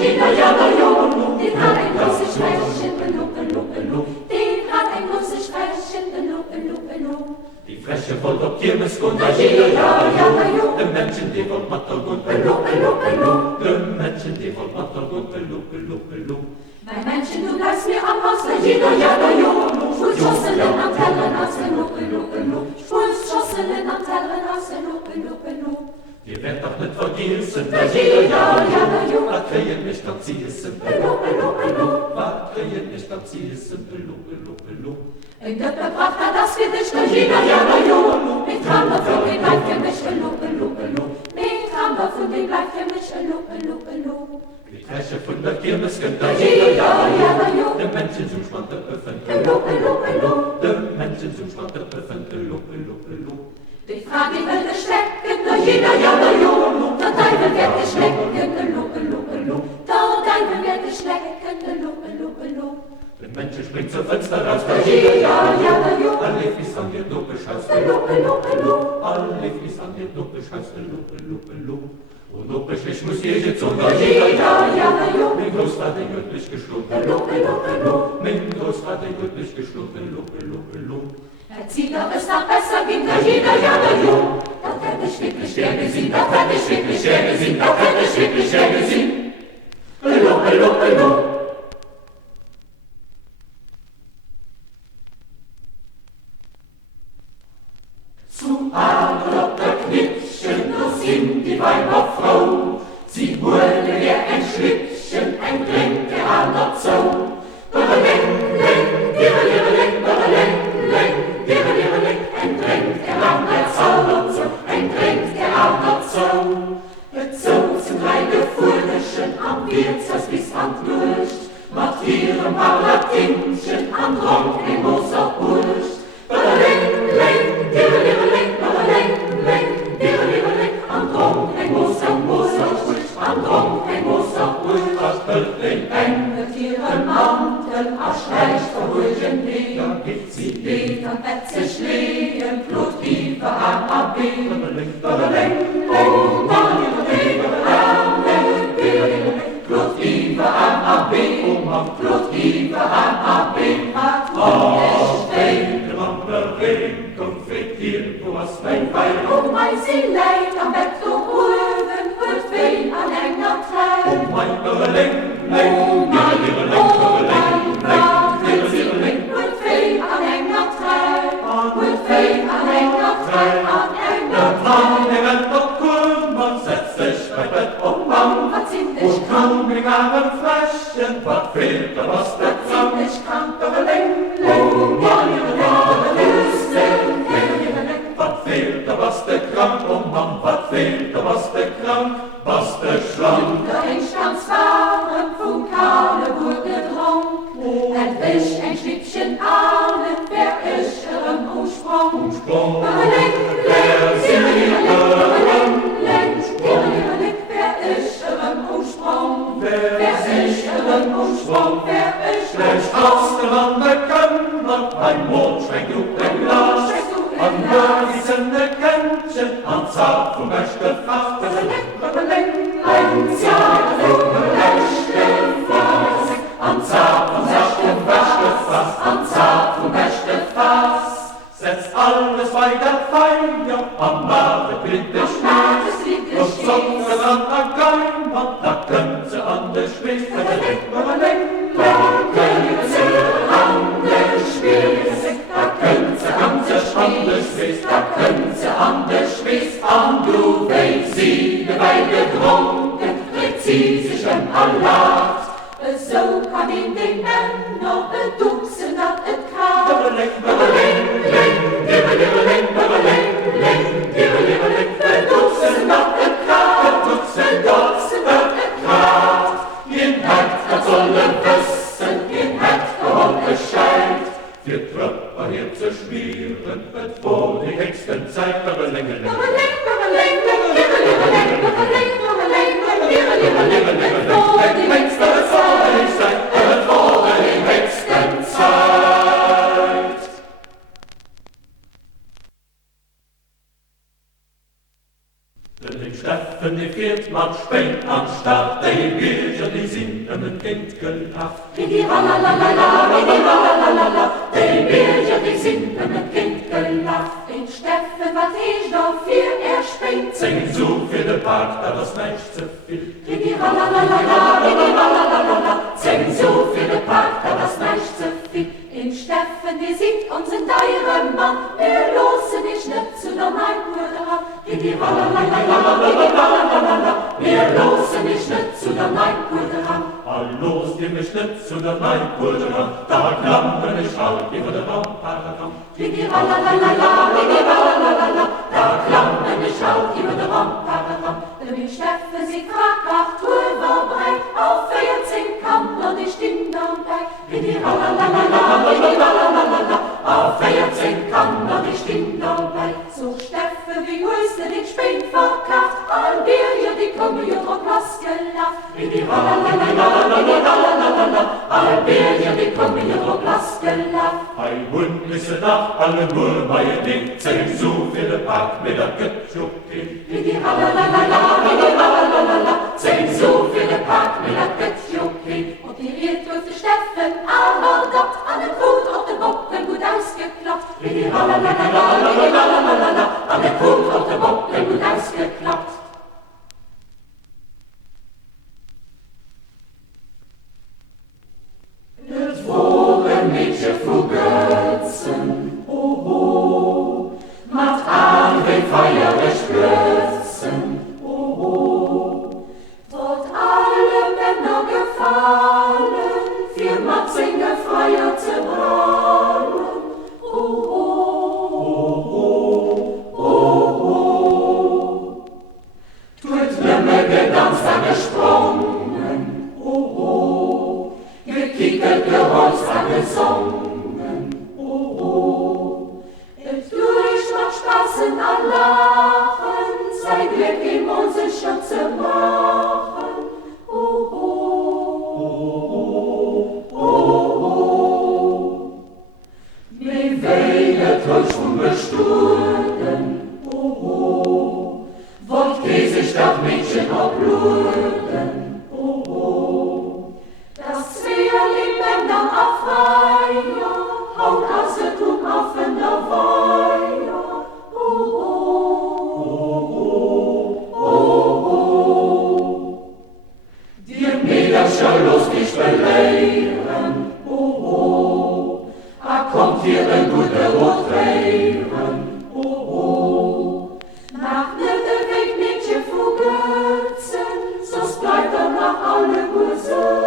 Gina, ja, da, jo, den hat ein großes Schwächchen, belu. Den hat ein großes Schwächchen, belu. Die Fläche voll der Kirmes und der Gina, ja, da, jo. Die Menschen, die wollen Matter und belu. Die Menschen, die wollen Matter und belu. Mein Männchen, du bleibst mir am Haus, der Gina, ja, da, jo. Schwulschosselen am Tellen aus, belu. Schwulschosselen am Tellen aus, belu. Die werd doch nicht vergessen, der Gina, ja, da, jo. Was kriegen nicht am Ziessen, belu. Was kriegen nicht am Ziessen, belu. In der Bebracht das Gedicht, der Gina, ja, da, jo. Mit Hammer für den bleibt für mich, belu. Mit Hammer für den bleibt für mich, belu. Die Fläche von der Kirmes kennt der Gina, ja, da, jo. Die Menschen zum Schwanz der Öffnen, Belu. Die Menschen zum Schwanz der Öffnen, belu. Die Frage will dich schmecken, der Gina, ja, da, jo. Der Teufel wird dich schmecken, belu. Der Teufel wird dich schmecken, belu. Der Mensch springt zum Fenster raus, der Gina, ja, da, jo. Alle ist an dir doppelt scheiß, Belu. Alle ist an dir doppelt scheiß, belu. Und doppelt muss jede Zunge, der Gina, ja, da, jo. Mein Großvater göttlich geschluckt, Belu. Mein Großvater göttlich geschluckt, belu. Der Zieder ist noch besser wie der Gina, ja, da, jo. Das hätte ich wirklich gern gesehen, das hätte ich wirklich gern gesehen, das hätte ich wirklich gern gesehen. Belu. Zum Adler der Knittchen, da sind die Weiber Frau. Sie holen ihr ein Schlittchen, ein Tränke an der Zau. Ein Tränke an der Zau, ein Tränke an der Zau. Jetzt sind drei Gefurischen am Wirtshaus bis an Lurcht, mit ihrem Palatinchen am Dronk im Moser Hurcht. Am Dronk ein Moser Hurcht, am Dronk ein Moser Hurcht, das Böllchen endet ihren Mantel, erschleicht verruhigen Weg, da gibt sie Weg, am Bett sich legen, Bluttiefe am AB. Bluttiefe am AB, Bluttiefe am AB, konfektiert, du hast mein Bein. Oh, mein Seeleid am Bett so ruhen, wird weh an enger Tränen. Oh, mein Berling, Oh, mein Seeleid wird weh an enger Tränen. Wird weh an enger Tränen, an enger Tränen. Man setzt sich bei Bett und Mann Was sind ich und kaum in einem Fläschchen, was fehlt, was der Kram. Ich kann Berling, Was fehlt, was der Krank, oh Mann, was fehlt, was der Krank, was der Schlank. Der Engstands waren vom Kahle wurde dronk. Entwich ein Schnippchen ahnen, wer ist ihrem Ursprung. Berling, Der wer ist ihrem Ursprung. Wer ist ihrem Ursprung, wer ist Schlecht aus der Mann bekannt, ein Mond schwenkt du ein Glas. An wörlitsende Kännchen, an Zart vom Wäschte fast. An Zart vom Wäschte fast. Setzt alles bei der Feier, am Markt bringt der Schnee. Und Socken an der Geimert, da könnt sie an der Spitze. Da könnt sie an der Spitze, an du weißt sie, weil getrunken, trägt sie sich ein Allat. So kann in den Männer beduxen, dat et kann. Beduxen, dat et kann. Jeden Tag, das solle wissen, jeden Tag, gehört Bescheid. Wir Tröpper hier zu schmieren, wird vor die höchsten Zeit, Berling, mit am Start, die Bierchen, die sind mit Kind gelacht. Ridi Ralalalala, Ridi Ralalalala, die Bierchen, die sind mit Kind gelacht. Den Steffen, was ich noch für springt, Singen so für den Park, da das nicht zu viel. Ridi Ralalalala, Ridi Ralalalala, singen so für den Park, da das nicht zu viel. In Steffen, die sieht uns in deinem Mann, wir losen nicht zu der Neibruder. Ridi Ralalalala, Ridi Ralalalala, wir losen nicht zu der Neibruder. Los, die mich nicht zu der Neibruder, da klammern ich halt über den Rampararam. Ridi Ralalalala, Ridi Ralalalala, da klammern ich halt über den Rampararam. Der Steffen, sie fragt nach Trüberbrei, auf 14 kann noch die Stimme dabei. Ridi Ralalalala, Ridi Ralalalala, auf 14 kann noch die Stimme dabei. So Steffen, wie größte den Spinn verkauft, all wir, die kommen ja drauf gelacht. Ridi Ralalalala, Ridi Ralalalala, all wir, die kommen ja drauf gelacht. Ein Hund müsse nach alle nur bei Ding, singen so viele Park mit der Göttjuckin. Ridi Ralalalala, Ridi Ralalalala, singen so viele Park mit der Göttjuckin. Und die Ried durch die Steffen, aber dort an den Kuh auf den Bocken gut ausgeklappt. Ridi Ralalalala, Ridi Ralalalala, an den Kuh auf den Bocken gut ausgeklappt. Het woren Mädchen vor Götzen, oh oh, macht an den feierlich Götzen, oh oh. Dort alle Männer gefallen, für Matzing gefeiert zu braulen, oh oh, oh oh. Tut Lämme gedanzt, gesprungen, oh oh. Gekickert, geholzt, gesungen, oh oh. Es macht Spaß in all Lachen, sein Glück im Mose schon zu machen, oh oh, oh oh. Wie wehe täuscht unbesturden, oh oh. Wollt sich das Mädchen auch bluten, oh oh. Das Zweierli Männer auf Feier, haut aus der Tuch auf in der Weiher. Oh, oh, oh, oh. Die Mädel schon los dich belehren, oh, oh. Kommt hier ein guter Rotwehren, oh, oh. Nach Mitte weg Mädchen vor Götzen, sonst bleibt nach alle Guse.